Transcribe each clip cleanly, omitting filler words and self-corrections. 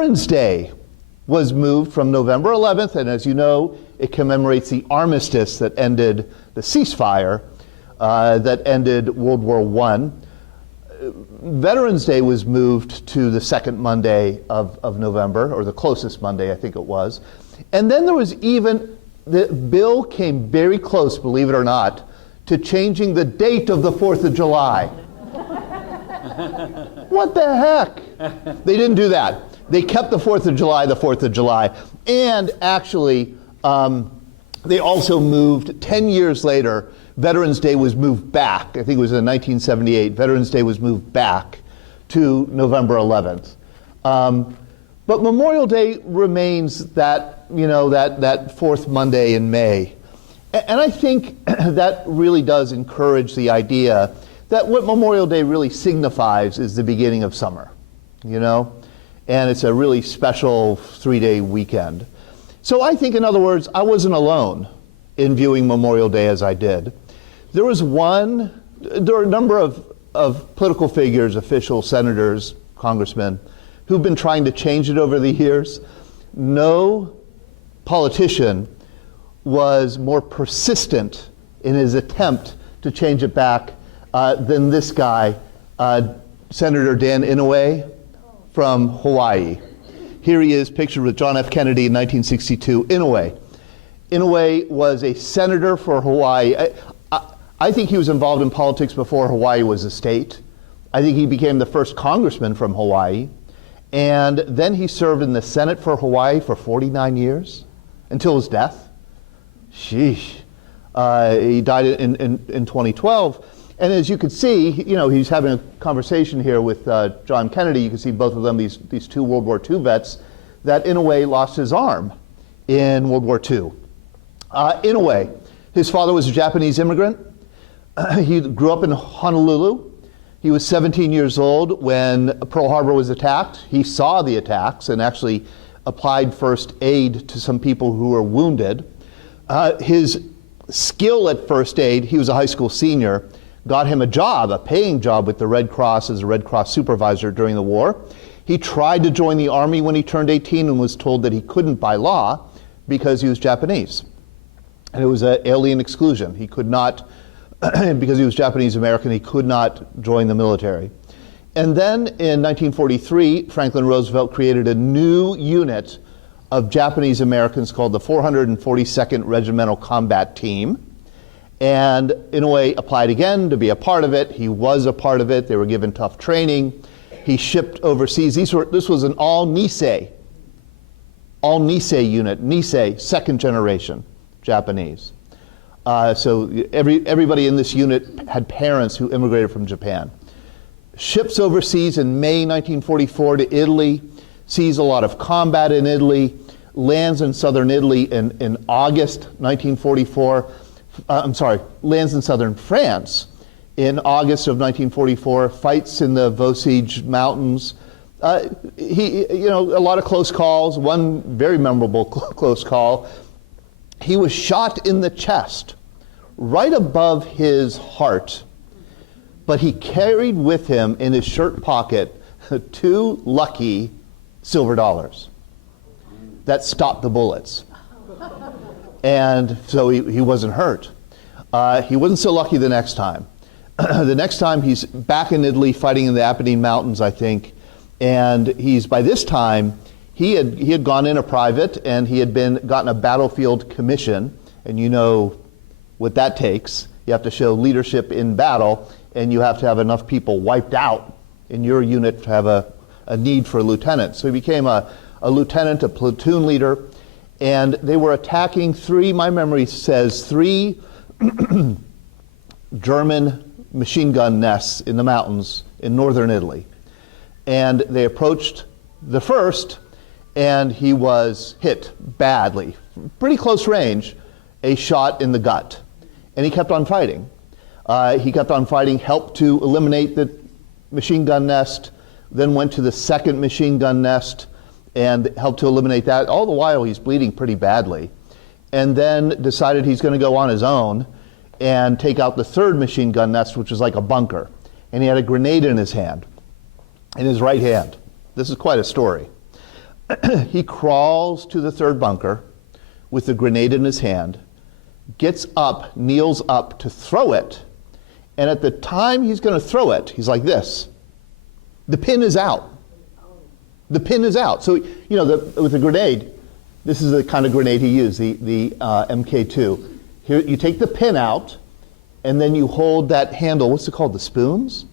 Veterans Day was moved from November 11th, and as you know, it commemorates the armistice that ended the ceasefire that ended World War I. Veterans Day was moved to the second Monday of November, or the closest Monday, I think it was. And then there was even, the bill came very close, believe it or not, to changing the date of the 4th of July. What the heck? They didn't do that. They kept the 4th of July, the 4th of July. And actually, they also moved, 10 years later, Veterans Day was moved back. I think it was in 1978. Veterans Day was moved back to November 11th. But Memorial Day remains that, you know, that fourth Monday in May. And I think that really does encourage the idea that what Memorial Day really signifies is the beginning of summer, you know? And it's a really special 3-day weekend. So I think, in other words, I wasn't alone in viewing Memorial Day as I did. There are a number of political figures, officials, senators, congressmen, who've been trying to change it over the years. No politician was more persistent in his attempt to change it back than this guy, Senator Dan Inouye from Hawaii. Here he is pictured with John F. Kennedy in 1962. Inouye was a senator for Hawaii. I think he was involved in politics before Hawaii was a state. I think he became the first congressman from Hawaii. And then he served in the Senate for Hawaii for 49 years until his death. Sheesh. He died in 2012. And as you could see, you know, he's having a conversation here with John Kennedy. You can see both of them, these two World War II vets, that Inouye lost his arm in World War II. Inouye, his father was a Japanese immigrant. He grew up in Honolulu. He was 17 years old when Pearl Harbor was attacked. He saw the attacks and actually applied first aid to some people who were wounded. His skill at first aid, he was a high school senior, got him a job, a paying job with the Red Cross as a Red Cross supervisor during the war. He tried to join the Army when he turned 18 and was told that he couldn't by law because he was Japanese. And it was an alien exclusion. He could not, because he was Japanese American, he could not join the military. And then in 1943, Franklin Roosevelt created a new unit of Japanese Americans called the 442nd Regimental Combat Team. And Inouye applied again to be a part of it. He was a part of it. They were given tough training. He shipped overseas. This was an all-Nisei unit, Nisei, second generation Japanese. So everybody in this unit had parents who immigrated from Japan. Ships overseas in May 1944 to Italy, sees a lot of combat in Italy, lands in southern Italy in August 1944. Lands in southern France in August of 1944, fights in the Vosges Mountains. A lot of close calls, one very memorable close call. He was shot in the chest, right above his heart, but he carried with him in his shirt pocket 2 lucky silver dollars that stopped the bullets. And so he wasn't hurt. He wasn't so lucky the next time. The next time he's back in Italy fighting in the Apennine Mountains, I think, and by this time, he had gone in a private and he had gotten a battlefield commission, and you know what that takes. You have to show leadership in battle, and you have to have enough people wiped out in your unit to have a need for a lieutenant. So he became a lieutenant, a platoon leader, and they were attacking my memory says, 3 German machine gun nests in the mountains in northern Italy. And they approached the first, and he was hit badly, pretty close range, a shot in the gut. And he kept on fighting. Helped to eliminate the machine gun nest, then went to the second machine gun nest and helped to eliminate that. All the while he's bleeding pretty badly. And then decided he's going to go on his own and take out the third machine gun nest, which was like a bunker. And he had a grenade in his hand, in his right hand. This is quite a story. He crawls to the third bunker with the grenade in his hand, gets up, kneels up to throw it, and at the time he's going to throw it, he's like this. The pin is out. The pin is out. So, with the grenade, this is the kind of grenade he used, the MK2. Here, you take the pin out, and then you hold that handle. What's it called? The spoons? Is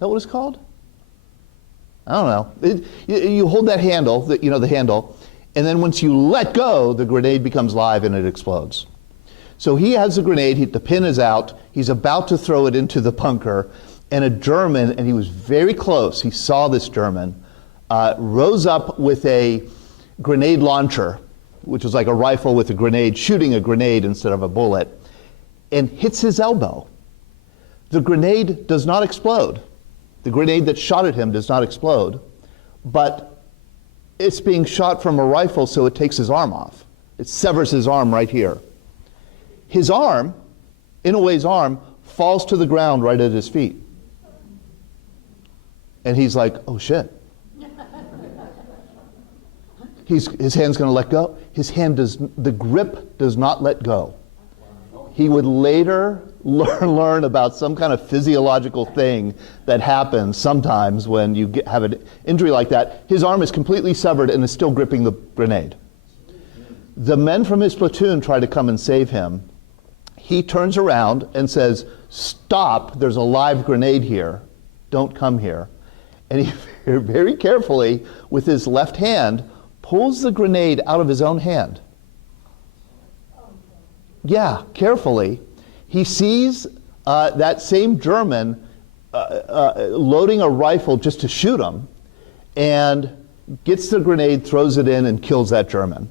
that what it's called? I don't know. You hold that handle, the handle, and then once you let go, the grenade becomes live and it explodes. So he has the grenade, the pin is out, he's about to throw it into the bunker, and a German, and he was very close, he saw this German, rose up with a grenade launcher, which was like a rifle with a grenade, shooting a grenade instead of a bullet, and hits his elbow. The grenade does not explode. The grenade that shot at him does not explode, but it's being shot from a rifle, so it takes his arm off. It severs his arm right here. His arm, Inouye's arm, falls to the ground right at his feet. And he's like, oh shit. His hand's going to let go. The grip does not let go. He would later learn about some kind of physiological thing that happens sometimes when you have an injury like that. His arm is completely severed and is still gripping the grenade. The men from his platoon try to come and save him. He turns around and says, stop, there's a live grenade here. Don't come here. And he very carefully, with his left hand, pulls the grenade out of his own hand. Yeah, carefully. He sees that same German loading a rifle just to shoot him, and gets the grenade, throws it in, and kills that German.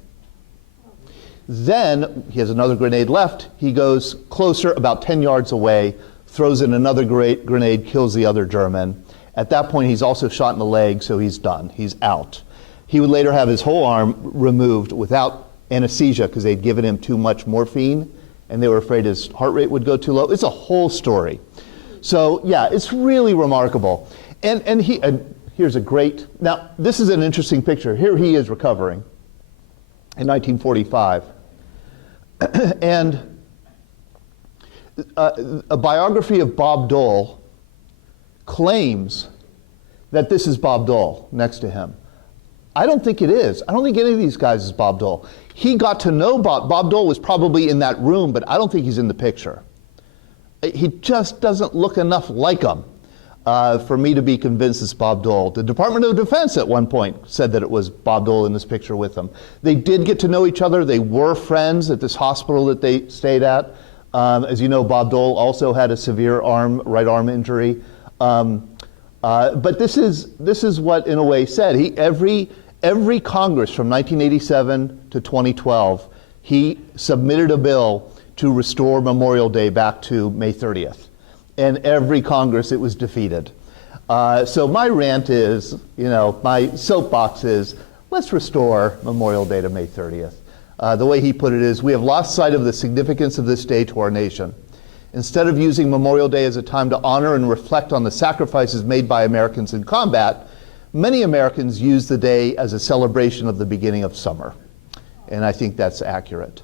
Then, he has another grenade left. He goes closer, about 10 yards away, throws in another grenade, kills the other German. At that point, he's also shot in the leg, so he's done. He's out. He would later have his whole arm removed without anesthesia because they'd given him too much morphine and they were afraid his heart rate would go too low. It's a whole story. So yeah, it's really remarkable. And here's a great, now this is an interesting picture. Here he is recovering in 1945. And a biography of Bob Dole claims that this is Bob Dole next to him. I don't think it is. I don't think any of these guys is Bob Dole. He got to know Bob. Bob Dole was probably in that room, but I don't think he's in the picture. He just doesn't look enough like him for me to be convinced it's Bob Dole. The Department of Defense at one point said that it was Bob Dole in this picture with them. They did get to know each other. They were friends at this hospital that they stayed at. As you know, Bob Dole also had a severe right arm injury. But this is what Inouye said. Every Congress from 1987 to 2012, he submitted a bill to restore Memorial Day back to May 30th. And every Congress, it was defeated. So my rant is, my soapbox is, let's restore Memorial Day to May 30th. The way he put it is, we have lost sight of the significance of this day to our nation. Instead of using Memorial Day as a time to honor and reflect on the sacrifices made by Americans in combat, many Americans use the day as a celebration of the beginning of summer. And I think that's accurate.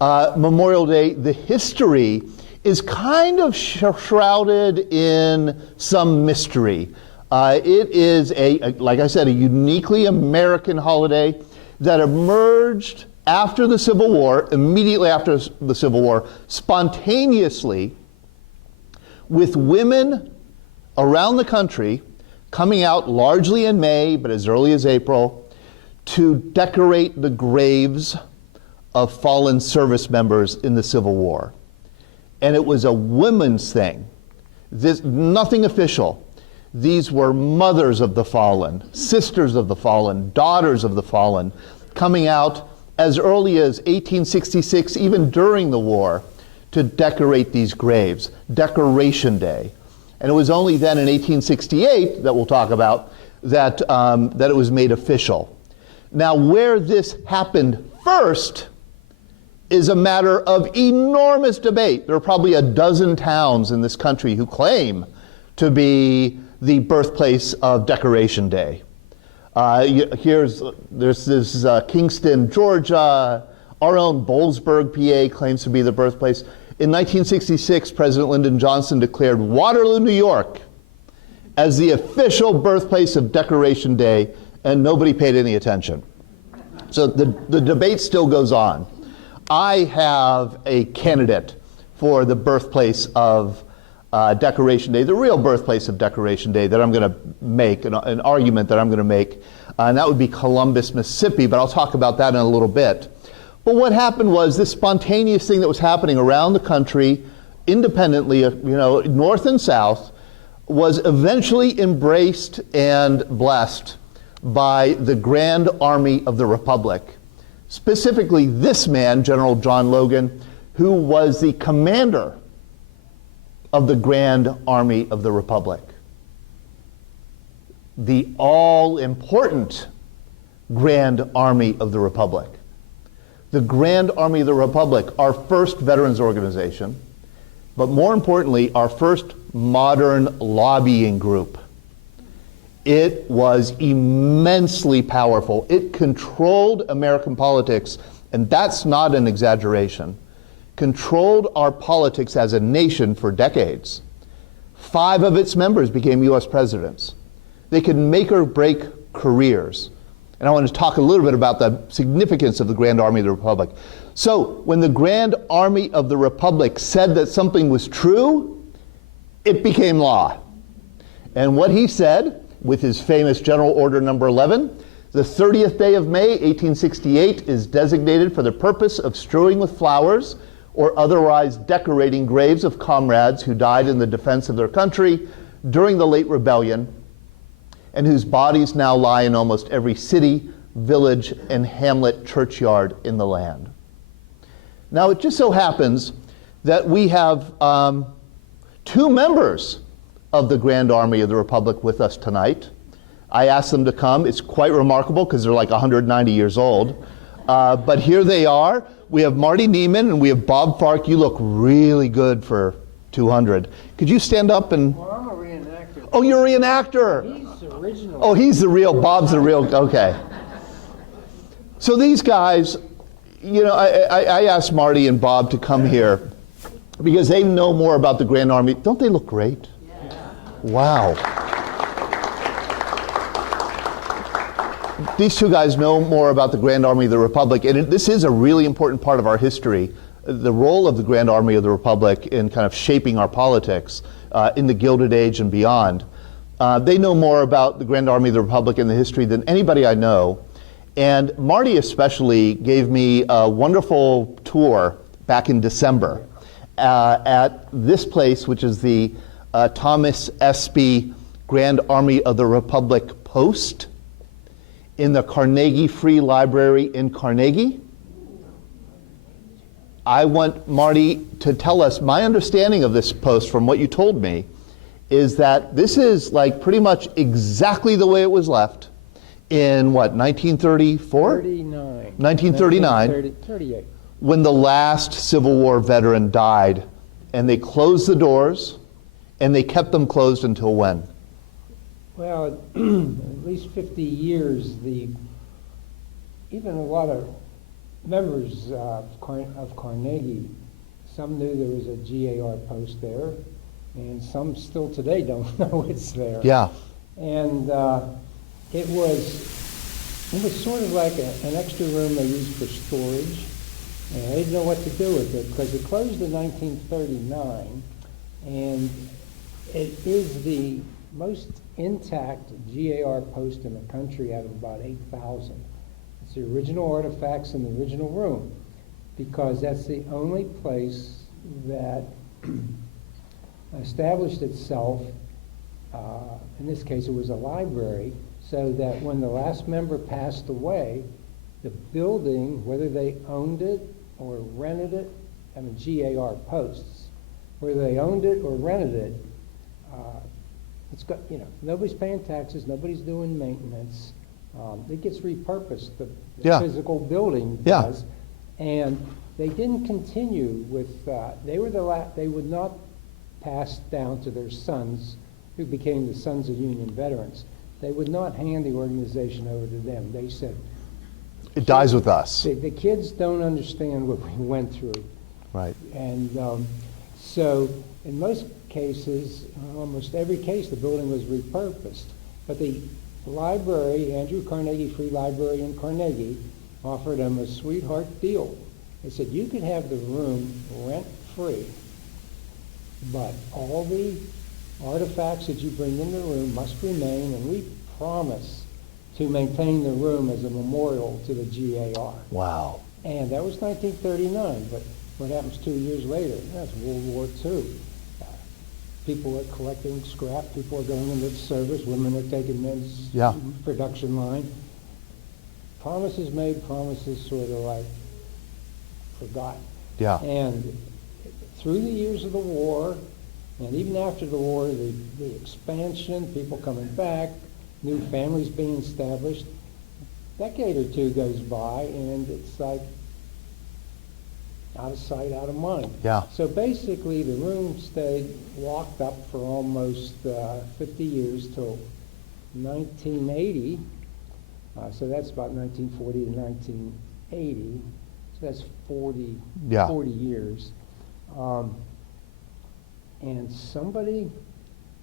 Memorial Day, the history is kind of shrouded in some mystery. It is, like I said, a uniquely American holiday that emerged after the Civil War, immediately after the Civil War, spontaneously, with women around the country coming out largely in May, but as early as April, to decorate the graves of fallen service members in the Civil War. And it was a women's thing. Nothing official. These were mothers of the fallen, sisters of the fallen, daughters of the fallen, coming out as early as 1866, even during the war, to decorate these graves, Decoration Day. And it was only then in 1868, that we'll talk about, that it was made official. Now, where this happened first is a matter of enormous debate. There are probably a dozen towns in this country who claim to be the birthplace of Decoration Day. There's this Kingston, Georgia. Our own Boalsburg, PA, claims to be the birthplace. In 1966, President Lyndon Johnson declared Waterloo, New York, as the official birthplace of Decoration Day, and nobody paid any attention. So the debate still goes on. I have a candidate for the birthplace of Decoration Day, the real birthplace of Decoration Day that I'm going to make, an argument that I'm going to make, and that would be Columbus, Mississippi, but I'll talk about that in a little bit. But what happened was this spontaneous thing that was happening around the country, independently, north and south, was eventually embraced and blessed by the Grand Army of the Republic. Specifically, this man, General John Logan, who was the commander of the Grand Army of the Republic. The all-important Grand Army of the Republic. The Grand Army of the Republic, our first veterans organization, but more importantly, our first modern lobbying group. It was immensely powerful. It controlled American politics, and that's not an exaggeration. Controlled our politics as a nation for decades. 5 of its members became US presidents. They could make or break careers. And I want to talk a little bit about the significance of the Grand Army of the Republic. So, when the Grand Army of the Republic said that something was true, it became law. And what he said, with his famous General Order Number 11, the 30th day of May, 1868, is designated for the purpose of strewing with flowers or otherwise decorating graves of comrades who died in the defense of their country during the late rebellion, and whose bodies now lie in almost every city, village, and hamlet churchyard in the land. Now, it just so happens that we have 2 members of the Grand Army of the Republic with us tonight. I asked them to come. It's quite remarkable because they're like 190 years old. But here they are. We have Marty Neiman and we have Bob Fark. You look really good for 200. Could you stand up and... Well, I'm a reenactor. Oh, you're a reenactor. He's the original. Oh, he's the real, Bob's the real, okay. So these guys, I asked Marty and Bob to come here because they know more about the Grand Army. Don't they look great? Yeah. Wow. These 2 guys know more about the Grand Army of the Republic, and this is a really important part of our history, the role of the Grand Army of the Republic in kind of shaping our politics in the Gilded Age and beyond. They know more about the Grand Army of the Republic and the history than anybody I know. And Marty especially gave me a wonderful tour back in December at this place, which is the Thomas Espy Grand Army of the Republic Post in the Carnegie Free Library in Carnegie. I want Marty to tell us, my understanding of this post from what you told me is that this is like pretty much exactly the way it was left in what, 1934? 1939. 38. When the last Civil War veteran died, and they closed the doors, and they kept them closed until when? Well, at least 50 years, even a lot of members of Carnegie, some knew there was a GAR post there, and some still today don't know it's there. Yeah. And it was sort of like an extra room they used for storage, and they didn't know what to do with it because it closed in 1939, and it is the most intact GAR post in the country out of about 8,000. It's the original artifacts in the original room because that's the only place that established itself, in this case it was a library, so that when the last member passed away, the building, whether they owned it or rented it, GAR posts, whether they owned it or rented it, it's got, nobody's paying taxes, nobody's doing maintenance. It gets repurposed, the physical building does. And they didn't continue with, they would not pass down to their sons, who became the Sons of Union Veterans. they would not hand the organization over to them. They said, It dies with us. the kids don't understand what we went through. Right. And so in most cases, almost every case, the building was repurposed. But the library, Andrew Carnegie Free Library in Carnegie, offered them a sweetheart deal. They said, you could have the room rent-free, but all the artifacts that you bring in the room must remain, and we promise to maintain the room as a memorial to the GAR. Wow. And that was 1939, but what happens 2 years later? That's World War II. People are collecting scrap, people are going into service, women are taking men's Yeah. production line. Promises made, promises sort of like forgotten. Yeah. And through the years of the war, and even after the war, the expansion, people coming back, new families being established, a decade or two goes by, and it's like out of sight, out of mind. Yeah. So basically, the room stayed locked up for almost 50 years till 1980. So that's about 1940 to 1980. So that's 40, Yeah. 40 years. And somebody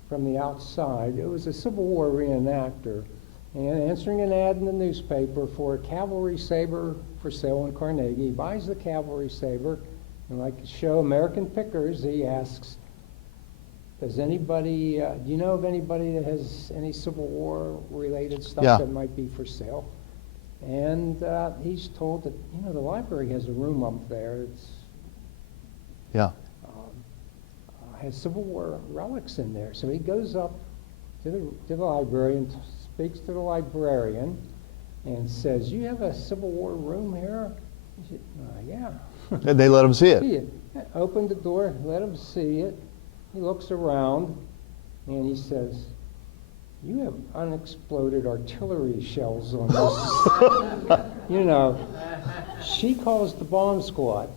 from the outside, it was a Civil War reenactor, and answering an ad in the newspaper for a cavalry saber for sale in Carnegie. He buys the cavalry saber, and like to show American pickers, he asks, does anybody, do you know of anybody that has any Civil War related stuff Yeah. that might be for sale? And he's told that, the library has a room up there. It's Yeah. has Civil War relics in there. So he goes up to the library and speaks to the librarian and says, you have a Civil War room here? He said, yeah. And they let him see See it. it. Opened the door, let him see it. He looks around and he says, you have unexploded artillery shells on this. She calls the bomb squad.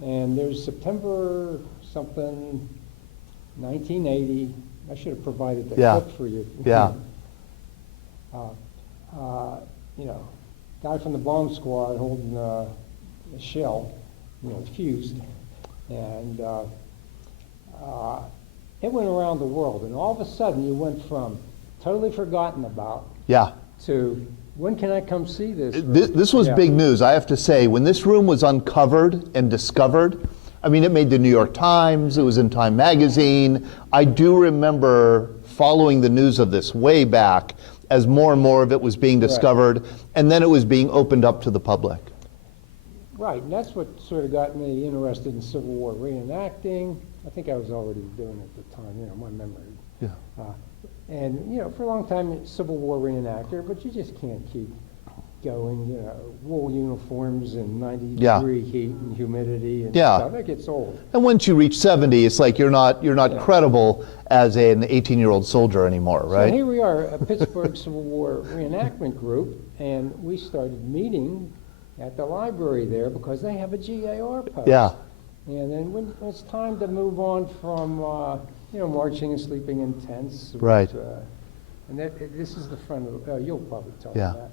And there's September something, 1980. I should have provided the Yeah. clip for you. Yeah. Guy from the bomb squad holding a shell, fused. And it went around the world. And all of a sudden, you went from totally forgotten about Yeah. to, when can I come see this? This was Yeah. big news, I have to say. When this room was uncovered and discovered, I mean, it made the New York Times, it was in Time Magazine. I do remember following the news of this way back as more and more of it was being discovered, and then it was being opened up to the public. Right, and that's what sort of got me interested in Civil War reenacting. I think I was already doing it at the time, my memory. Yeah. And, for a long time, Civil War reenactor, but you just can't keep going, wool uniforms and 90-degree heat and humidity and Yeah. stuff. That gets old. And once you reach 70, it's like you're not credible as an 18-year-old soldier anymore, So right? here we are, a Pittsburgh Civil War reenactment group, and we started meeting at the library there because they have a GAR post. Yeah. And then when it's time to move on from, marching and sleeping in tents. Right. And this is the front of, you'll probably tell Yeah. me that.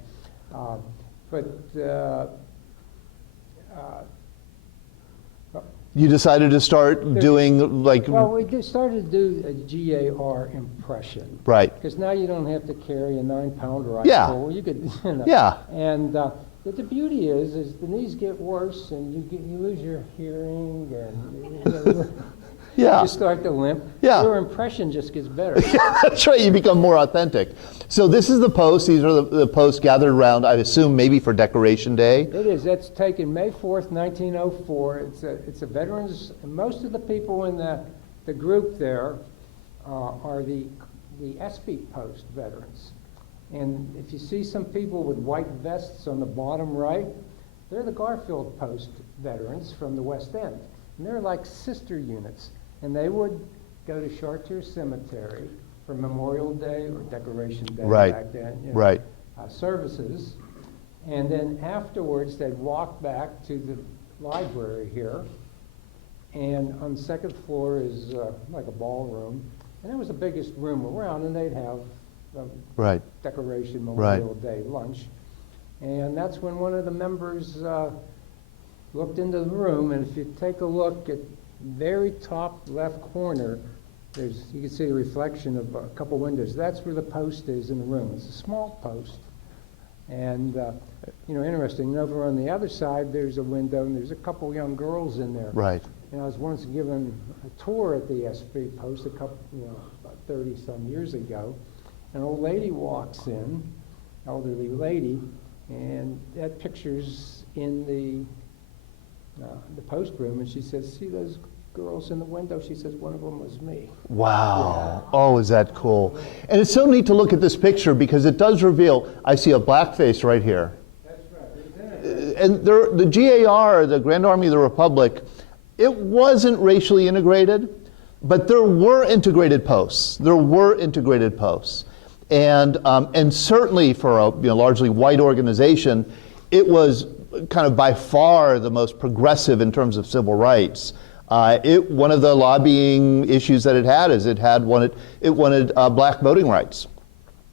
You decided to start doing like, Well, we just started to do a GAR impression. right, Because now you don't have to carry a 9-pound rifle. Yeah. You could, Yeah. And the beauty is the knees get worse and you lose your hearing and Yeah. you start to limp. Yeah. Your impression just gets better. That's right, you become more authentic. So this is the post, these are the posts gathered around, I assume maybe for Decoration Day. It is. That's taken May 4th, 1904. It's a veterans, and most of the people in the group there are the ESPY post veterans. And if you see some people with white vests on the bottom right, they're the Garfield Post veterans from the West End. And they're like sister units. And they would go to Chartier Cemetery for Memorial Day or Decoration Day Right. back then. Right. Services. And then afterwards, they'd walk back to the library here. And on the second floor is like a ballroom. And that was the biggest room around, and they'd have Right. Decoration Right. Memorial Day lunch. And that's when one of the members looked into the room, and if you take a look at very top left corner, you can see a reflection of a couple windows. That's where the post is in the room. It's a small post. And, interesting, and over on the other side, there's a window, and there's a couple young girls in there. Right. And I was once given a tour at the SB Post about 30-some years ago. An old lady walks in, elderly lady, and that picture's in the post room, and she says, "See those girls in the window?" She says, "One of them was me." Wow. Oh, is that cool? And it's so neat to look at this picture because it does reveal, I see a black face right here. That's right. And the GAR, the Grand Army of the Republic, it wasn't racially integrated, but there were integrated posts. There were integrated posts. And certainly for a largely white organization, it was kind of by far the most progressive in terms of civil rights. One of the lobbying issues that it had is it wanted black voting rights.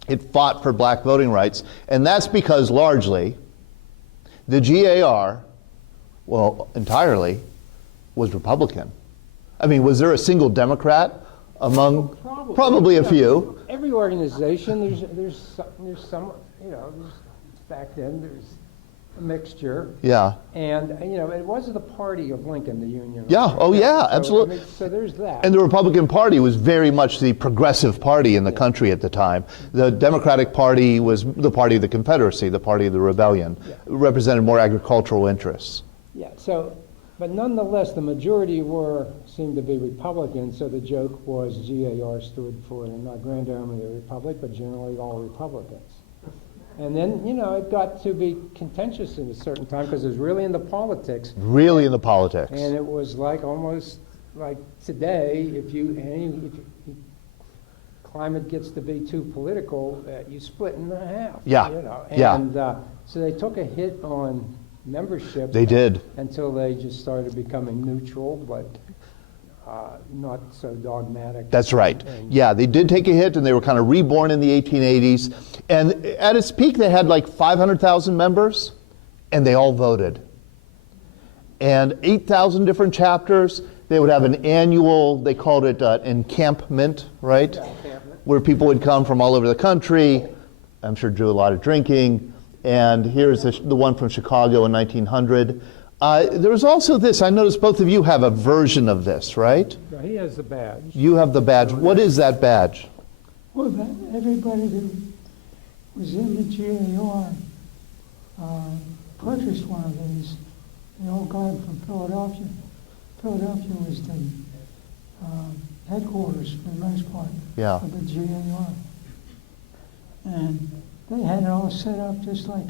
It fought for black voting rights, and that's because largely the GAR, entirely, was Republican. I mean, was there a single Democrat among? Probably a few. Every organization, there's some, back then there's a mixture. Yeah. And, it was the party of Lincoln, the Union. Yeah, oh yeah, absolutely. So there's that. And the Republican Party was very much the progressive party in the country at the time. The Democratic Party was the party of the Confederacy, the party of the rebellion. Yeah. It represented more agricultural interests. Yeah, but nonetheless, the majority seemed to be Republican, so the joke was GAR stood for not Grand Army of the Republic, but generally all Republicans. And then, it got to be contentious in a certain time because it was really into politics. Really into politics. And it was almost like today, if climate gets to be too political, you split in half. Yeah. And so they took a hit on membership. They did. Until they just started becoming neutral, but not so dogmatic. That's right. Yeah, they did take a hit, and they were kind of reborn in the 1880s. And at its peak, they had like 500,000 members, and they all voted. And 8,000 different chapters. They would have an annual, they called it encampment, right? Yeah, encampment. Where people would come from all over the country. I'm sure drew a lot of drinking. And here's the one from Chicago in 1900. There was also this, I noticed both of you have a version of this, right? He has the badge. You have the badge. What is that badge? Well, everybody that was in the GAR purchased one of these. They all got them from Philadelphia. Philadelphia was the headquarters for the most part of the GAR. And they had it all set up just like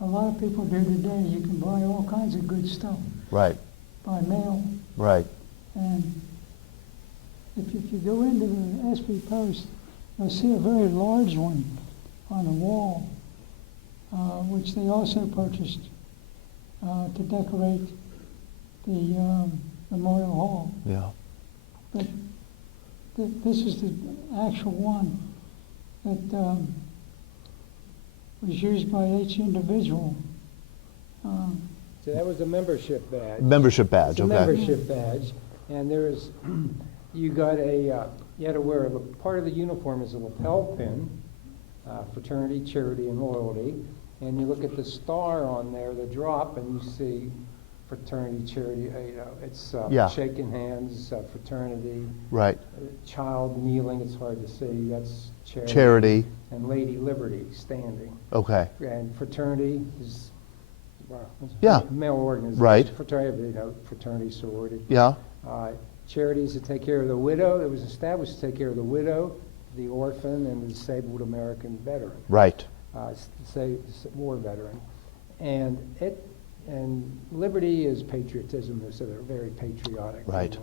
a lot of people do today. You can buy all kinds of good stuff. Right. By mail. Right. And if you go into the SB Post, you'll see a very large one on the wall, which they also purchased to decorate the Memorial Hall. Yeah. But this is the actual one that was used by each individual. So that was a membership badge. Membership badge, It's a okay. membership badge, and there's, you had to wear, part of the uniform is a lapel pin, fraternity, charity, and loyalty, and you look at the star on there, the drop, and you see fraternity, charity, it's shaking hands, fraternity. Right. Child kneeling, it's hard to see, that's charity. Charity. And Lady Liberty, standing. Okay. And fraternity is, Yeah. male organization. Right. Fraternity, sorority. Yeah. Charities to take care of the widow. It was established to take care of the widow, the orphan, and the disabled American veteran. Right. War veteran. And liberty is patriotism, so they're very patriotic. Right.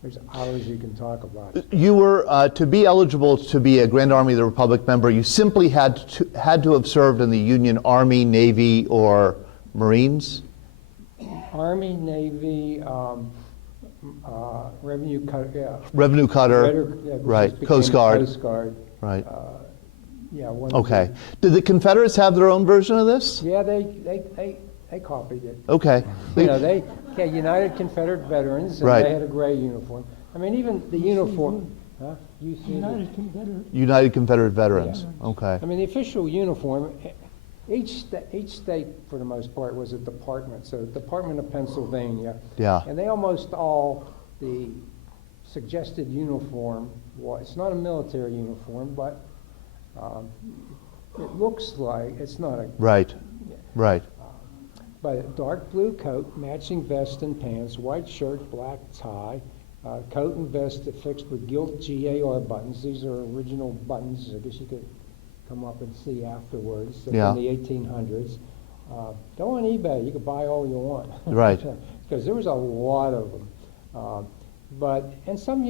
There's hours you can talk about it. You were, to be eligible to be a Grand Army of the Republic member, you simply had to have served in the Union Army, Navy, or Marines? Army, Navy, Revenue Cutter, yeah. Revenue Cutter, Later, right, became Coast Guard. Coast Guard. right. Yeah. One of Okay. Did the Confederates have their own version of this? The, yeah, they copied it. Okay. You know, they United Confederate Veterans, and Right. they had a gray uniform. I mean, even the uniform. Huh? United Confederate. United Confederate Veterans. Okay. I mean, the official uniform. Each state, for the most part, was a department. So, the Department of Pennsylvania. Yeah. And they almost all the suggested uniform was. It's not a military uniform, but it looks like it's not a. Right. Right. But a dark blue coat, matching vest and pants, white shirt, black tie, coat and vest affixed with gilt GAR buttons. These are original buttons. I guess you could come up and see afterwards. Yeah. In the 1800s. Go on eBay. You could buy all you want. Right. Because there was a lot of them. And some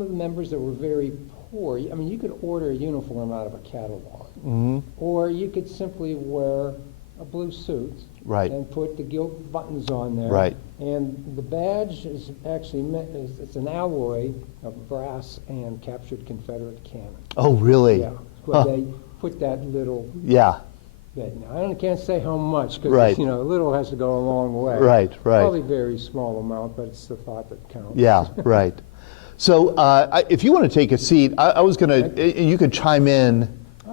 of the members that were very poor. I mean, you could order a uniform out of a catalog, or you could simply wear a blue suit, Right. and put the gilt buttons on there. Right. And the badge is actually it's an alloy of brass and captured Confederate cannon. Oh, really? Yeah. But Huh. they put that little Yeah. bit. Now, I can't say how much because Right. a little has to go a long way. Right, right. Probably a very small amount, but it's the thought that counts. Yeah, right. So if you want to take a seat, I was going to, you could chime in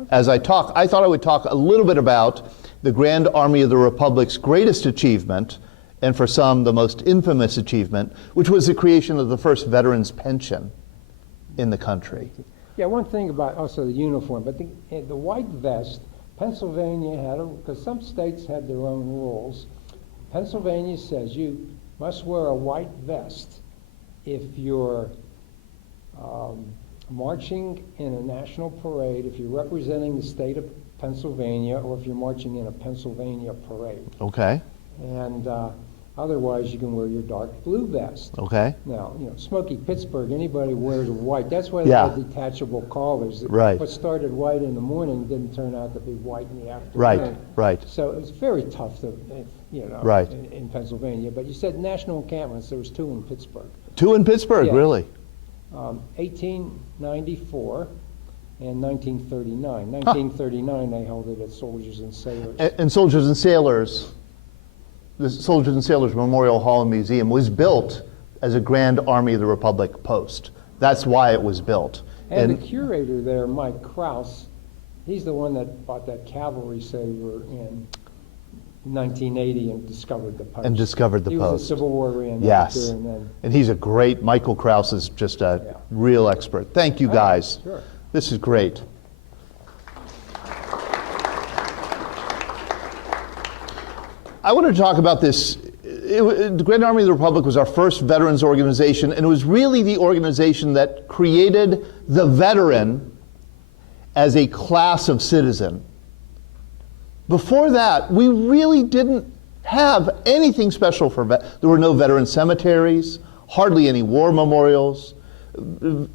as I talk. I thought I would talk a little bit about the Grand Army of the Republic's greatest achievement, and for some, the most infamous achievement, which was the creation of the first veterans pension in the country. Yeah, one thing about also the uniform, but the white vest, Pennsylvania had, because some states had their own rules. Pennsylvania says you must wear a white vest if you're marching in a national parade, if you're representing the state of Pennsylvania, or if you're marching in a Pennsylvania parade. Okay, And otherwise, you can wear your dark blue vest. okay, Now, Smoky Pittsburgh, anybody wears white. That's why they Yeah. had detachable collars. Right. What started white in the morning didn't turn out to be white in the afternoon. right, right. So it was very tough to, Right. in Pennsylvania. But you said national encampments, there was 2 in Pittsburgh. 2 in Pittsburgh, Yeah. really? 1894 and 1939. 1939, they held it at Soldiers and Sailors. And Soldiers and Sailors, the Soldiers and Sailors Memorial Hall and Museum was built as a Grand Army of the Republic post. That's why it was built. And the curator there, Mike Krause, he's the one that bought that cavalry saber in 1980 and discovered the post. He was a Civil War reenactor. Yes. And then, And he's a great, Michael Krause is just a Yeah. real expert. Thank you, guys. Sure. This is great. I want to talk about this. The Grand Army of the Republic was our first veterans organization, and it was really the organization that created the veteran as a class of citizen. Before that, we really didn't have anything special for there were no veteran cemeteries, hardly any war memorials,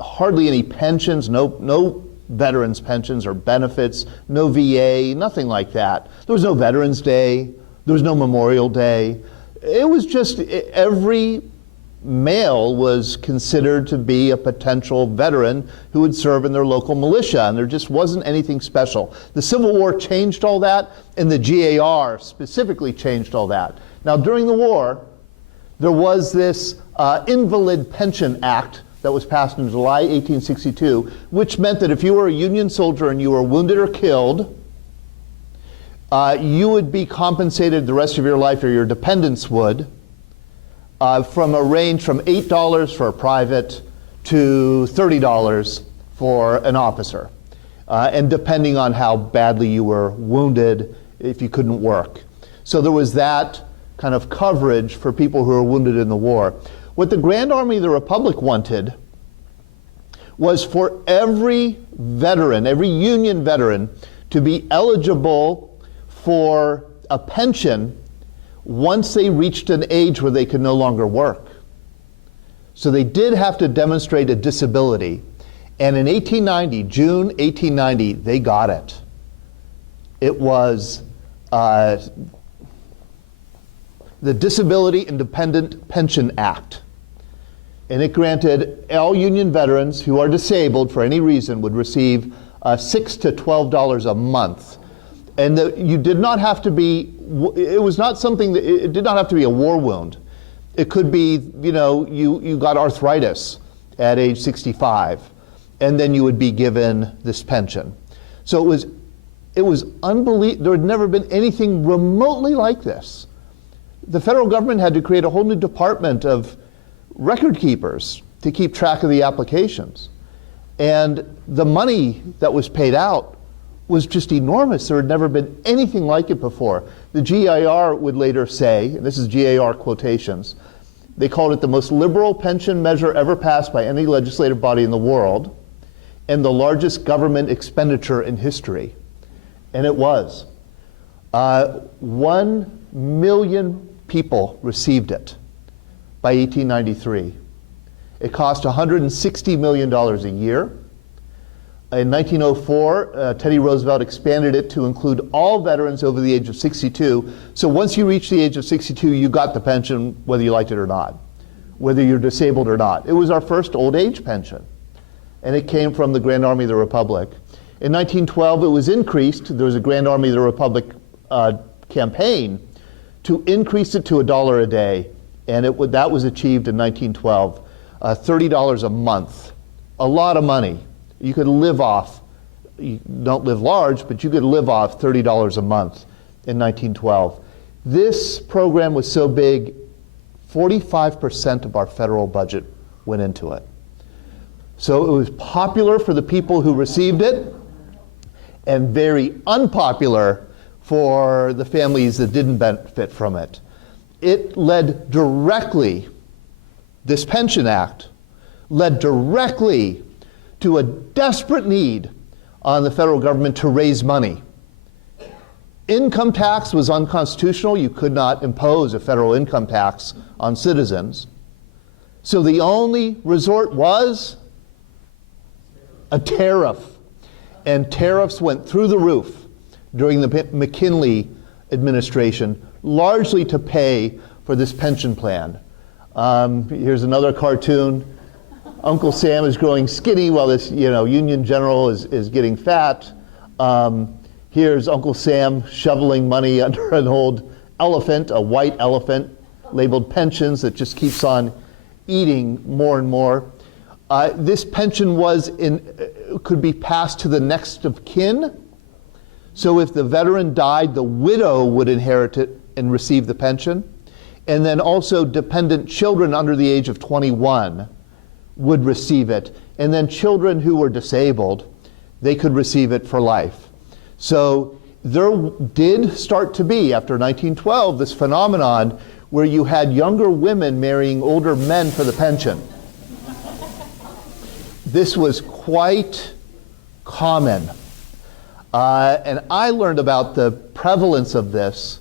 hardly any pensions, no veterans pensions or benefits, no VA, nothing like that. There was no Veterans Day, there was no Memorial Day. It was just every male was considered to be a potential veteran who would serve in their local militia, and there just wasn't anything special. The Civil War changed all that, and the GAR specifically changed all that. Now, during the war, there was this Invalid Pension Act that was passed in July 1862, which meant that if you were a Union soldier and you were wounded or killed, you would be compensated the rest of your life, or your dependents would, from a range from $8 for a private to $30 for an officer, and depending on how badly you were wounded, if you couldn't work. So there was that kind of coverage for people who were wounded in the war. What the Grand Army of the Republic wanted was for every veteran, every Union veteran, to be eligible for a pension once they reached an age where they could no longer work. So they did have to demonstrate a disability. And in 1890, June 1890, they got it. It was the Disability Independent Pension Act. And it granted all Union veterans who are disabled for any reason would receive $6 to $12 a month. And you did not have to be, it was not something that, it did not have to be a war wound. It could be, you got arthritis at age 65, and then you would be given this pension. So it was unbelievable. There had never been anything remotely like this. The federal government had to create a whole new department of record keepers to keep track of the applications. And the money that was paid out was just enormous. There had never been anything like it before. The GIR would later say, and this is GIR quotations, they called it the most liberal pension measure ever passed by any legislative body in the world, and the largest government expenditure in history. And it was. 1 million people received it by 1893. It cost $160 million a year. In 1904, Teddy Roosevelt expanded it to include all veterans over the age of 62. So once you reach the age of 62, you got the pension whether you liked it or not, whether you're disabled or not. It was our first old age pension, and it came from the Grand Army of the Republic. In 1912, it was increased. There was a Grand Army of the Republic campaign to increase it to $1 a day, and that was achieved in 1912. $30 a month, a lot of money. You could live off, you don't live large, but you could live off $30 a month in 1912. This program was so big, 45% of our federal budget went into it. So it was popular for the people who received it, and very unpopular for the families that didn't benefit from it. It led directly, this Pension Act led directly to a desperate need on the federal government to raise money. Income tax was unconstitutional. You could not impose a federal income tax on citizens. So the only resort was a tariff. And tariffs went through the roof during the McKinley administration, largely to pay for this pension plan. Here's another cartoon. Uncle Sam is growing skinny while this Union general is getting fat. Here's Uncle Sam shoveling money under an old elephant, a white elephant, labeled pensions, that just keeps on eating more and more. This pension could be passed to the next of kin. So if the veteran died, the widow would inherit it and receive the pension. And then also dependent children under the age of 21 would receive it. And then children who were disabled, they could receive it for life. So there did start to be, after 1912, this phenomenon where you had younger women marrying older men for the pension. This was quite common. And I learned about the prevalence of this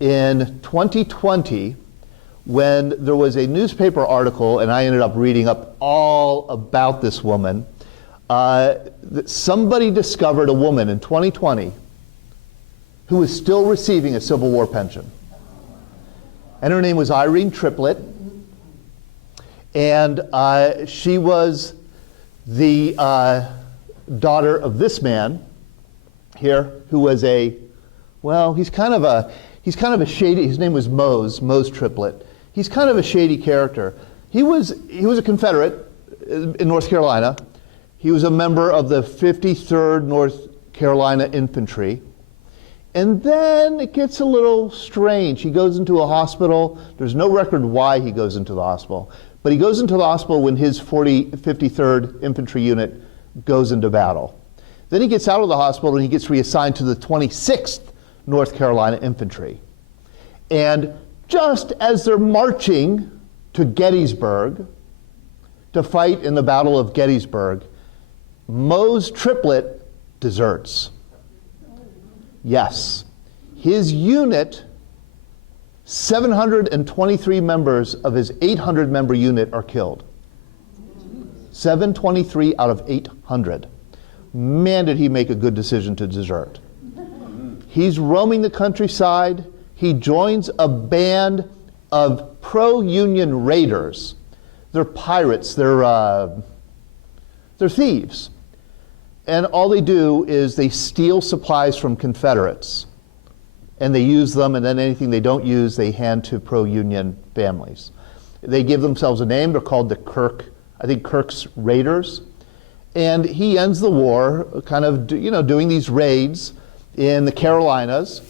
in 2020 when there was a newspaper article, and I ended up reading up all about this woman. That somebody discovered a woman in 2020 who was still receiving a Civil War pension. And her name was Irene Triplett. And she was the daughter of this man here, who was he's kind of a shady, his name was Mose Triplett. He's kind of a shady character. He was a Confederate in North Carolina. He was a member of the 53rd North Carolina Infantry. And then it gets a little strange. He goes into a hospital. There's no record why he goes into the hospital. But he goes into the hospital when his 53rd Infantry unit goes into battle. Then he gets out of the hospital and he gets reassigned to the 26th North Carolina Infantry. And just as they're marching to Gettysburg to fight in the Battle of Gettysburg, Mose Triplett deserts. Yes, his unit, 723 members of his 800-member unit are killed. 723 out of 800. Man, did he make a good decision to desert. He's roaming the countryside. He joins a band of pro-Union raiders. they're pirates, they're thieves. And all they do is they steal supplies from Confederates, and they use them, and then anything they don't use, they hand to pro-Union families. They give themselves a name. They're called the Kirk's Raiders. And he ends the war kind of, doing these raids in the Carolinas,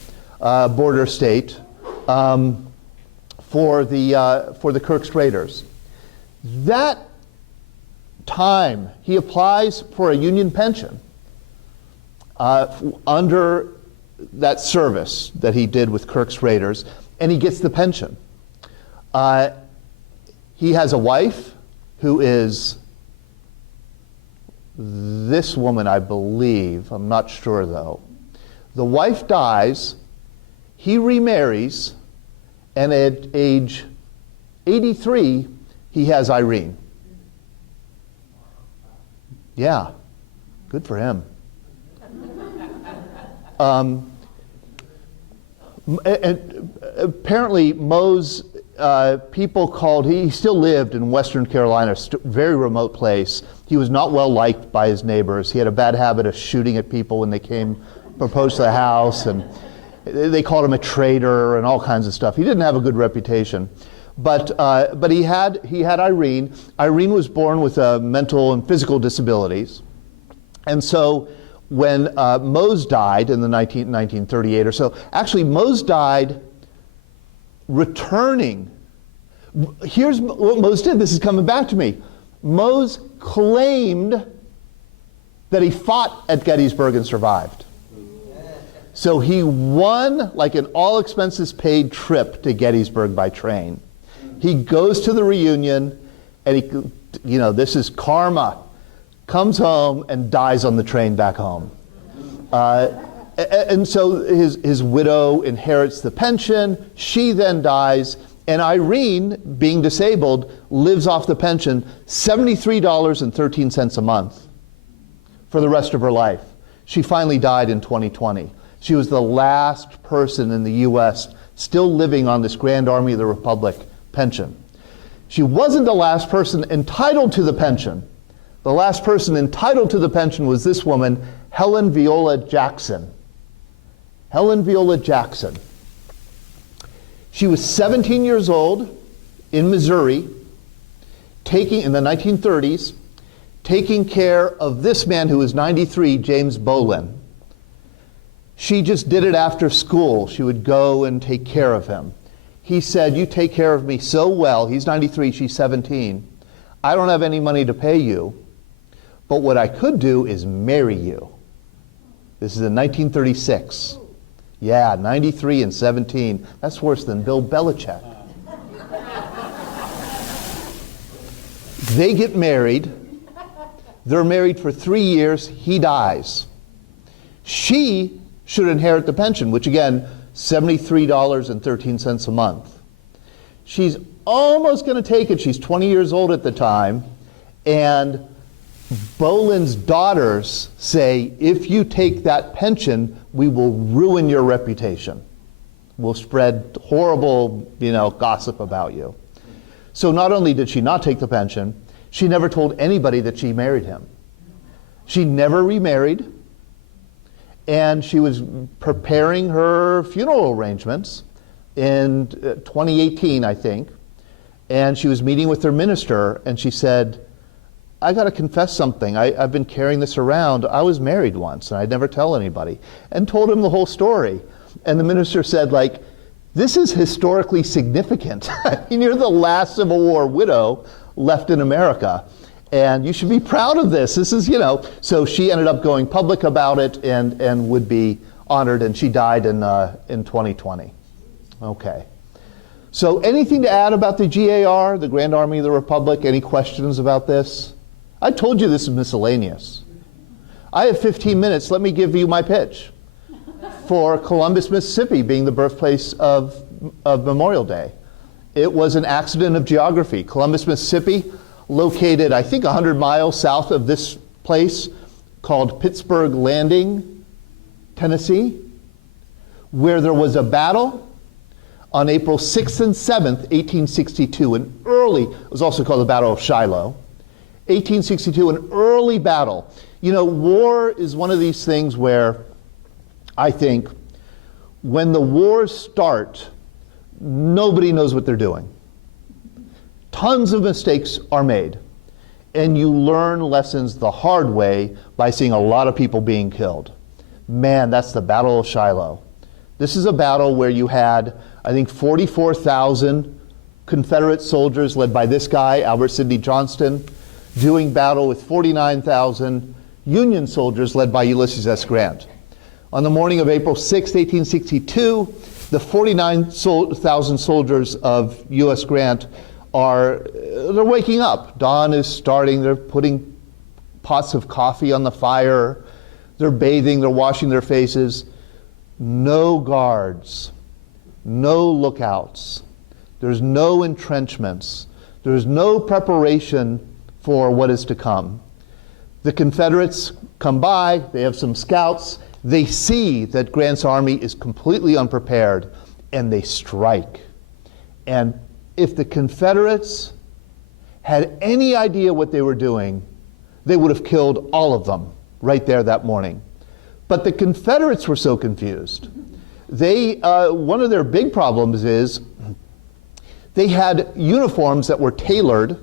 border state, for the Kirk's Raiders. That time, he applies for a Union pension under that service that he did with Kirk's Raiders, and he gets the pension. He has a wife who is this woman, I believe. I'm not sure, though. The wife dies, he remarries, and at age 83, he has Irene. Yeah, good for him. And apparently, Moe's people called, he still lived in Western Carolina, very remote place. He was not well liked by his neighbors. He had a bad habit of shooting at people when they came, proposed to the house, and they called him a traitor and all kinds of stuff. He didn't have a good reputation. But he had Irene. Irene was born with mental and physical disabilities. And so when Mose died in the 1938 or so, actually Mose died returning. Here's what Mose did. This is coming back to me. Mose claimed that he fought at Gettysburg and survived. So he won like an all expenses paid trip to Gettysburg by train. He goes to the reunion, and this is karma, comes home and dies on the train back home. And so his widow inherits the pension. She then dies, and Irene, being disabled, lives off the pension, $73.13 a month for the rest of her life. She finally died in 2020. She was the last person in the U.S. still living on this Grand Army of the Republic pension. She wasn't the last person entitled to the pension. The last person entitled to the pension was this woman, Helen Viola Jackson. Helen Viola Jackson. She was 17 years old in Missouri, in the 1930s, taking care of this man who was 93, James Bolin. She just did it after school. She would go and take care of him. He said, "You take care of me so well." He's 93, she's 17. "I don't have any money to pay you, but what I could do is marry you." This is in 1936. Yeah, 93 and 17. That's worse than Bill Belichick. They get married. They're married for 3 years. He dies. She should inherit the pension, which again, $73.13 a month. She's almost going to take it. She's 20 years old at the time. And Bolin's daughters say, if you take that pension, we will ruin your reputation. We'll spread horrible, gossip about you. So not only did she not take the pension, she never told anybody that she married him. She never remarried. And she was preparing her funeral arrangements in 2018, I think. And she was meeting with her minister, and she said, "I got to confess something. I've been carrying this around. I was married once, and I'd never tell anybody." And told him the whole story. And the minister said, "This is historically significant. You're the last Civil War widow left in America. And you should be proud of this. This is, So she ended up going public about it and would be honored, and she died in 2020. Okay. So anything to add about the GAR, the Grand Army of the Republic? Any questions about this? I told you this is miscellaneous. I have 15 minutes. Let me give you my pitch for Columbus, Mississippi being the birthplace of Memorial Day. It was an accident of geography. Columbus, Mississippi, located, I think, 100 miles south of this place called Pittsburgh Landing, Tennessee, where there was a battle on April 6th and 7th, 1862, it was also called the Battle of Shiloh. 1862, an early battle. You know, war is one of these things where I think when the wars start, nobody knows what they're doing. Tons of mistakes are made, and you learn lessons the hard way by seeing a lot of people being killed. Man, that's the Battle of Shiloh. This is a battle where you had, I think, 44,000 Confederate soldiers led by this guy, Albert Sidney Johnston, doing battle with 49,000 Union soldiers led by Ulysses S. Grant. On the morning of April 6, 1862, the 49,000 soldiers of U.S. Grant they're waking up. Dawn is starting. They're putting pots of coffee on the fire. They're bathing. They're washing their faces. No guards. No lookouts. There's no entrenchments. There's no preparation for what is to come. The Confederates come by. They have some scouts. They see that Grant's army is completely unprepared, and they strike. And if the Confederates had any idea what they were doing, they would have killed all of them right there that morning. But the Confederates were so confused. One of their big problems is they had uniforms that were tailored.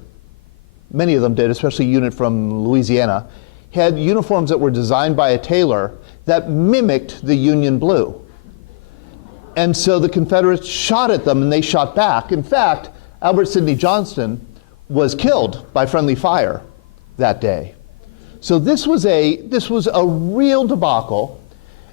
Many of them did, especially a unit from Louisiana, had uniforms that were designed by a tailor that mimicked the Union blue. And so the Confederates shot at them, and they shot back. In fact, Albert Sidney Johnston was killed by friendly fire that day. So this was a real debacle,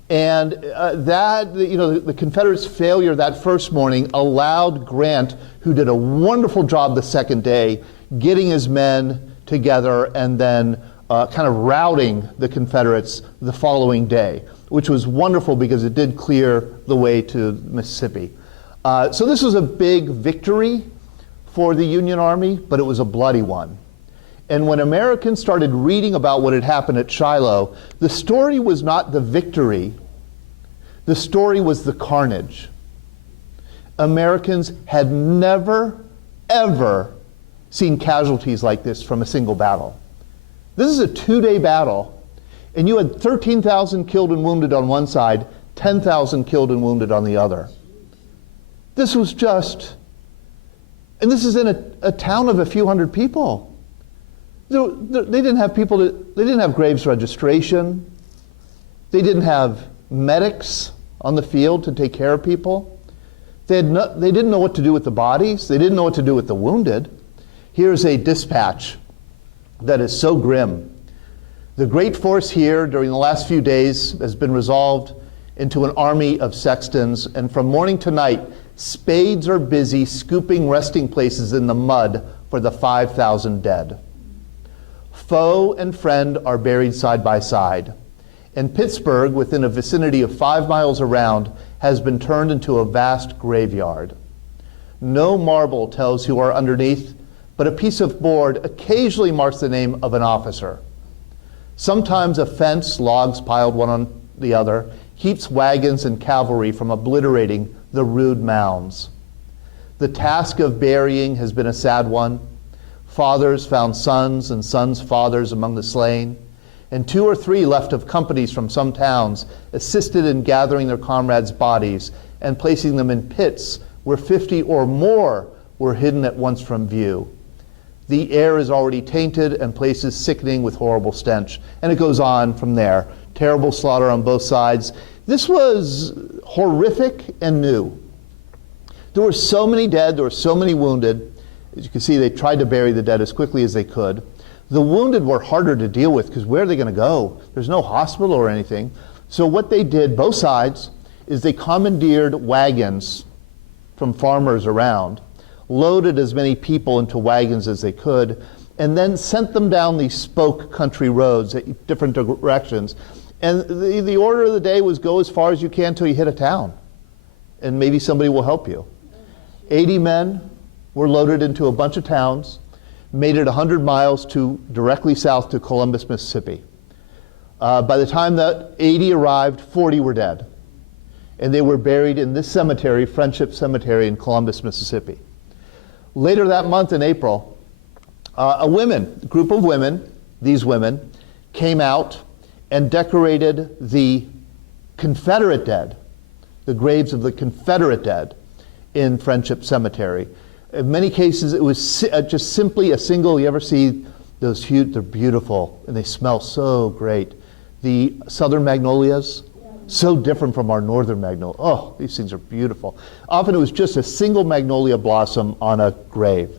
and the Confederates' failure that first morning allowed Grant, who did a wonderful job the second day, getting his men together and then kind of routing the Confederates the following day, which was wonderful because it did clear the way to Mississippi. So this was a big victory for the Union Army, but it was a bloody one. And when Americans started reading about what had happened at Shiloh, the story was not the victory, the story was the carnage. Americans had never, ever seen casualties like this from a single battle. This is a 2-day battle, and you had 13,000 killed and wounded on one side, 10,000 killed and wounded on the other. This was just, and this is in a town of a few hundred people. They didn't have they didn't have graves registration. They didn't have medics on the field to take care of people. They didn't know what to do with the bodies. They didn't know what to do with the wounded. Here's a dispatch that is so grim. The great force here during the last few days has been resolved into an army of sextons, and from morning to night, spades are busy scooping resting places in the mud for the 5,000 dead. Foe and friend are buried side by side, and Pittsburgh, within a vicinity of 5 miles around, has been turned into a vast graveyard. No marble tells who are underneath, but a piece of board occasionally marks the name of an officer. Sometimes a fence, logs piled one on the other, keeps wagons and cavalry from obliterating the rude mounds. The task of burying has been a sad one. Fathers found sons and sons' fathers among the slain, and 2 or 3 left of companies from some towns assisted in gathering their comrades' bodies and placing them in pits where 50 or more were hidden at once from view. The air is already tainted and places sickening with horrible stench. And it goes on from there. Terrible slaughter on both sides. This was horrific and new. There were so many dead, there were so many wounded. As you can see, they tried to bury the dead as quickly as they could. The wounded were harder to deal with because where are they going to go? There's no hospital or anything. So what they did, both sides, is they commandeered wagons from farmers around, loaded as many people into wagons as they could, and then sent them down these spoke country roads at different directions. And the order of the day was go as far as you can till you hit a town, and maybe somebody will help you. 80 men were loaded into a bunch of towns, made it 100 miles directly south to Columbus, Mississippi. By the time that 80 arrived, 40 were dead. and they were buried in this cemetery, Friendship Cemetery in Columbus, Mississippi. Later that month in April, a group of women, these women, came out and decorated the Confederate dead, the graves of the Confederate dead in Friendship Cemetery. In many cases, it was just simply a single, you ever see those huge, they're beautiful, and they smell so great. The southern magnolias, so different from our northern magnolia. Oh, these things are beautiful. Often it was just a single magnolia blossom on a grave.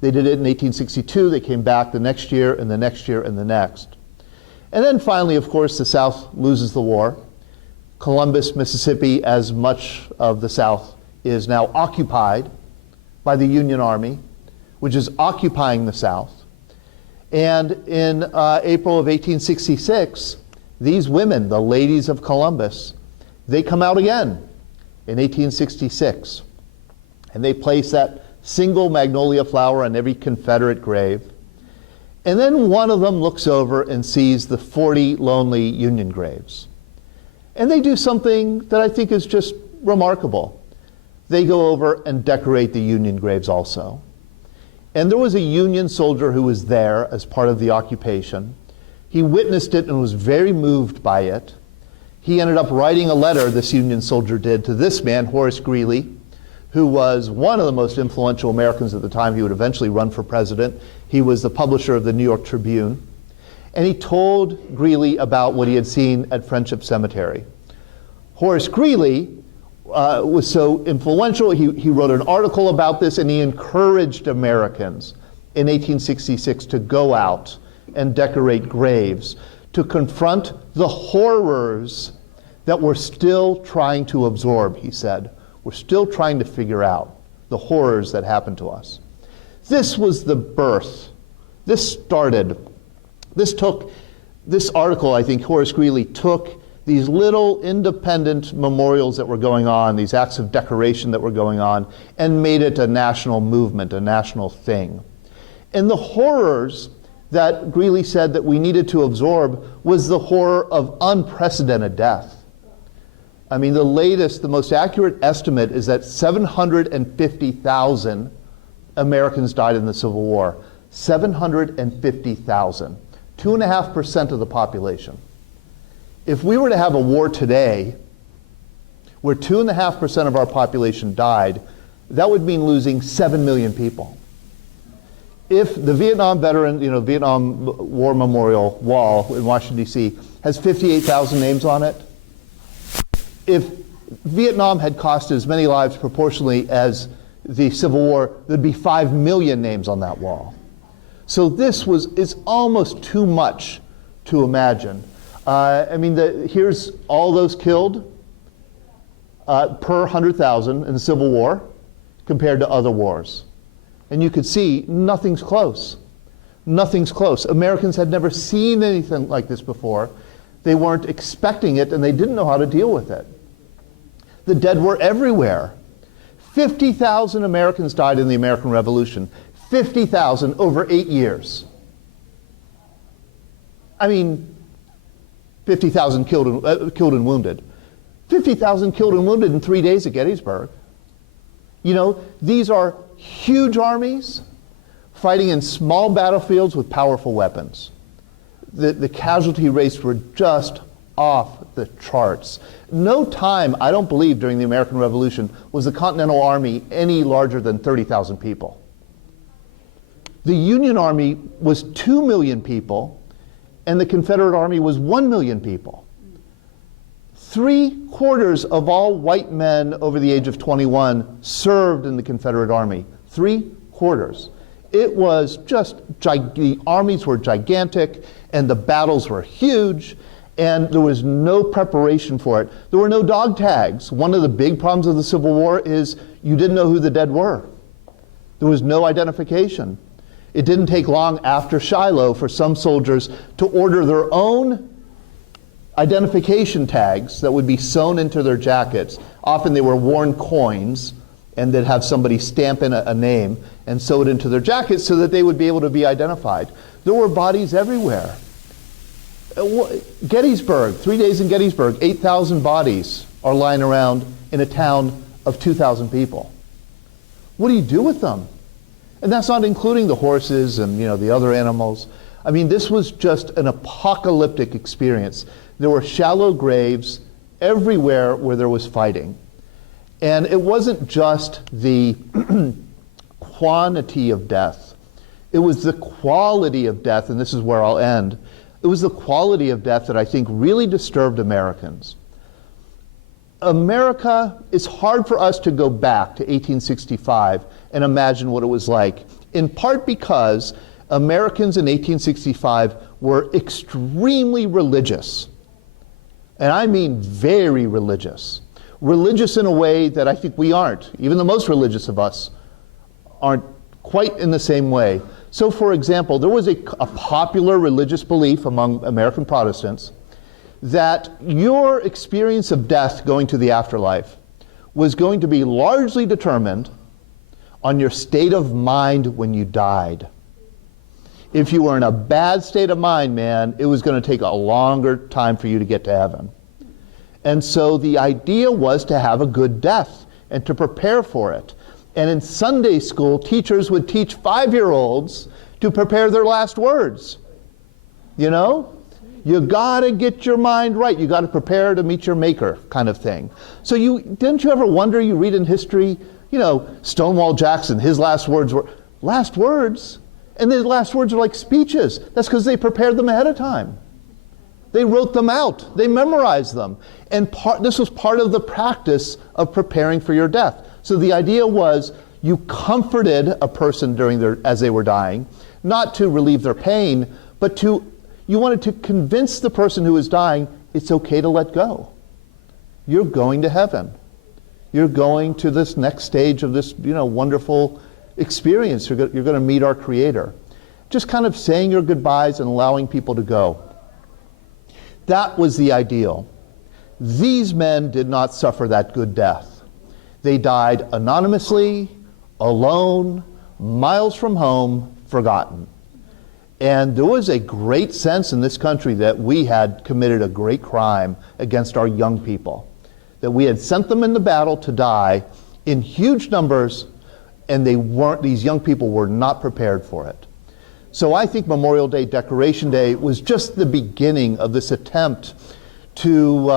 They did it in 1862, they came back the next year, and the next year, and the next. And then finally, of course, the South loses the war. Columbus, Mississippi, as much of the South, is now occupied by the Union Army, which is occupying the South. And in April of 1866, these women, the ladies of Columbus, they come out again in 1866. And they place that single magnolia flower on every Confederate grave. And then one of them looks over and sees the 40 lonely Union graves. And they do something that I think is just remarkable. They go over and decorate the Union graves also. And there was a Union soldier who was there as part of the occupation. He witnessed it and was very moved by it. He ended up writing a letter, this Union soldier did, to this man, Horace Greeley, who was one of the most influential Americans at the time. He would eventually run for president. He was the publisher of the New York Tribune. And he told Greeley about what he had seen at Friendship Cemetery. Horace Greeley was so influential, he wrote an article about this, and he encouraged Americans in 1866 to go out and decorate graves, to confront the horrors that we're still trying to absorb, he said. We're still trying to figure out the horrors that happened to us. This was the birth. This article, I think Horace Greeley took these little independent memorials that were going on, these acts of decoration that were going on, and made it a national movement, a national thing. And the horrors that Greeley said that we needed to absorb was the horror of unprecedented death. I mean, the most accurate estimate is that 750,000 Americans died in the Civil War. 750,000. 2.5% of the population. If we were to have a war today where 2.5% of our population died, that would mean losing 7 million people. If the Vietnam Vietnam War Memorial Wall in Washington, D.C. has 58,000 names on it, if Vietnam had cost as many lives proportionally as the Civil War, there'd be 5 million names on that wall. So it's almost too much to imagine. Here's all those killed per 100,000 in the Civil War compared to other wars. And you could see nothing's close. Nothing's close. Americans had never seen anything like this before. They weren't expecting it, and they didn't know how to deal with it. The dead were everywhere. 50,000 Americans died in the American Revolution. 50,000 over 8 years. 50,000 killed and wounded. 50,000 killed and wounded in 3 days at Gettysburg. These are huge armies fighting in small battlefields with powerful weapons. The casualty rates were just off the charts. No time, I don't believe, during the American Revolution was the Continental Army any larger than 30,000 people. The Union Army was 2 million people, and the Confederate Army was 1 million people. 3/4 of all white men over the age of 21 served in the Confederate Army. 3/4. It was just, the armies were gigantic, and the battles were huge, and there was no preparation for it. There were no dog tags. One of the big problems of the Civil War is you didn't know who the dead were. There was no identification. It didn't take long after Shiloh for some soldiers to order their own identification tags that would be sewn into their jackets. Often they were worn coins, and they'd have somebody stamp in a name and sew it into their jackets so that they would be able to be identified. There were bodies everywhere. Gettysburg, 3 days in Gettysburg, 8,000 bodies are lying around in a town of 2,000 people. What do you do with them? And that's not including the horses and the other animals. I mean, this was just an apocalyptic experience. There were shallow graves everywhere where there was fighting. And it wasn't just the quantity of death. It was the quality of death, and this is where I'll end. It was the quality of death that I think really disturbed Americans. America, it's hard for us to go back to 1865 and imagine what it was like, in part because Americans in 1865 were extremely religious. And I mean very religious. Religious in a way that I think we aren't. Even the most religious of us aren't quite in the same way. So, for example, there was a popular religious belief among American Protestants that your experience of death going to the afterlife was going to be largely determined on your state of mind when you died. If you were in a bad state of mind, man, it was going to take a longer time for you to get to heaven. And so the idea was to have a good death and to prepare for it. And in Sunday school, teachers would teach 5-year-olds to prepare their last words. You gotta get your mind right. You gotta prepare to meet your maker, kind of thing. So didn't you ever wonder, you read in history, Stonewall Jackson, his last words were, last words? And his last words are like speeches. That's because they prepared them ahead of time. They wrote them out. They memorized them. And this was part of the practice of preparing for your death. So the idea was you comforted a person as they were dying, not to relieve their pain, but you wanted to convince the person who was dying it's okay to let go. You're going to heaven. You're going to this next stage of this wonderful experience. You're going to meet our Creator. Just kind of saying your goodbyes and allowing people to go. That was the ideal. These men did not suffer that good death. They died anonymously, alone, miles from home, forgotten. And there was a great sense in this country that we had committed a great crime against our young people, that we had sent them in the battle to die in huge numbers, and these young people were not prepared for it. So I think Memorial Day, Decoration Day was just the beginning of this attempt to